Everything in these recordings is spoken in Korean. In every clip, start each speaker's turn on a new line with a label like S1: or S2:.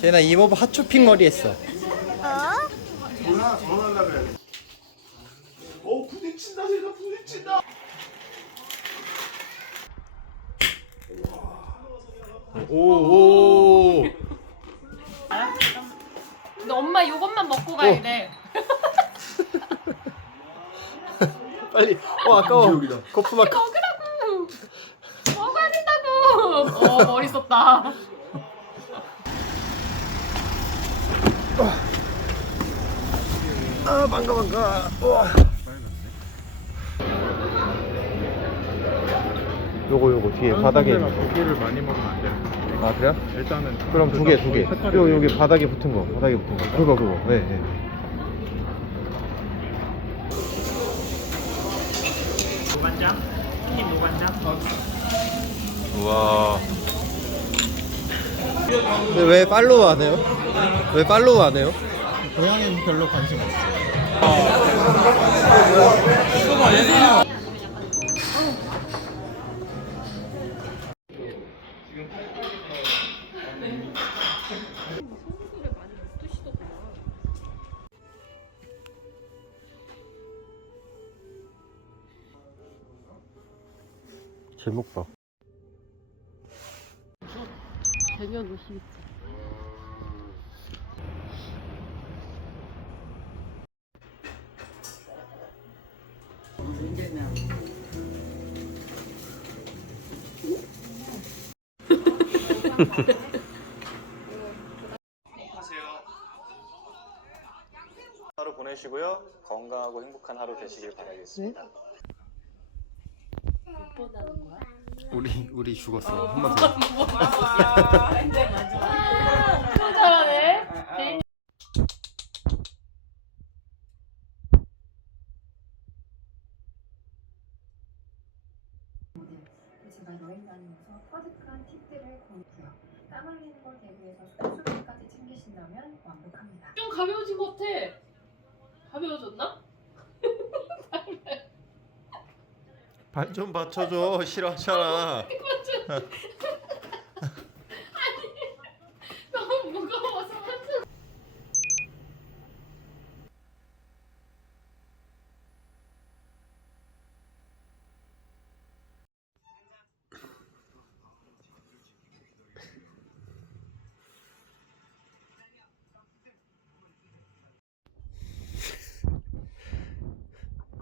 S1: 제나 이모부 핫쇼핑 머리 했어.
S2: 전화 전화하려 그래. 어 부딪힌다 제가 부딪힌다.
S1: 오, 오.
S3: 근데 엄마 요것만 먹고 가야 어. 돼.
S1: 빨리. 어, 아까워. 거품 아까.
S3: 어 머리 썼다.
S1: 아, 반가, 반가. 우와. 요거, 요거 뒤에 바닥에 있는 거.
S2: 고기를 많이 먹으면 안 되는
S1: 아, 그래요?
S2: 일단은
S1: 그럼 두 개, 두 개. 요, 여기 바닥에 붙은 거. 바닥에 붙은 거. 그거, 그거. 네, 네.
S2: 노간장, 흰 노간장.
S1: 우와. 근데 왜 팔로우 안 해요? 왜 팔로우 안 해요?
S2: 고양이는 별로 관심 없어요.
S1: 제목 봐.
S3: 전혀 무시.
S4: 하루 보내시고요. 건강하고 행복한 하루 되시길 바라겠습니다.
S1: 우리 우리 죽었어. 한번 더.
S3: 잘하네.
S5: 제가 여행 다니면서 터득한 팁들을 공유해요. 땀 흘리는 걸 대비해서 손수건까지 챙기신다면 완벽합니다.
S3: 좀 가벼워진 것 같아. 가벼워졌나?
S1: 발 좀 받쳐줘. 싫어하잖아.
S3: 너무 무거워서.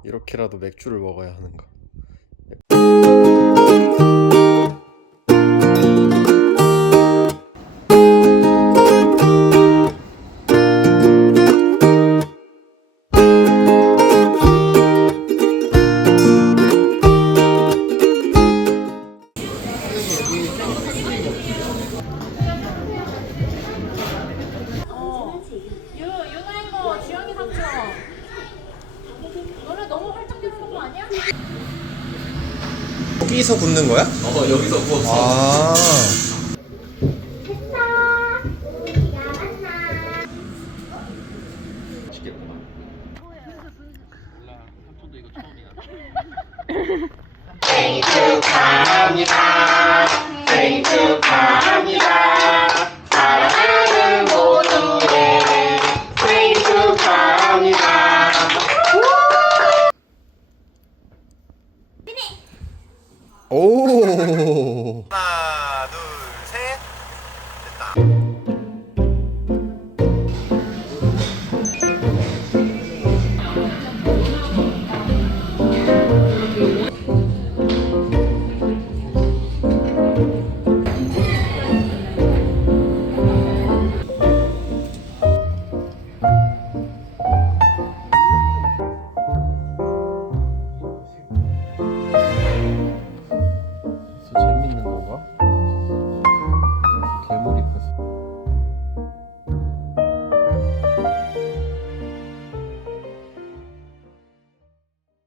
S1: 이렇게라도 맥주를 먹어야 하는 거. 여기서 굽는 거야?
S4: 어 여기서 구웠어.
S1: 아.
S4: 맛있겠구만.
S1: 오. 하나.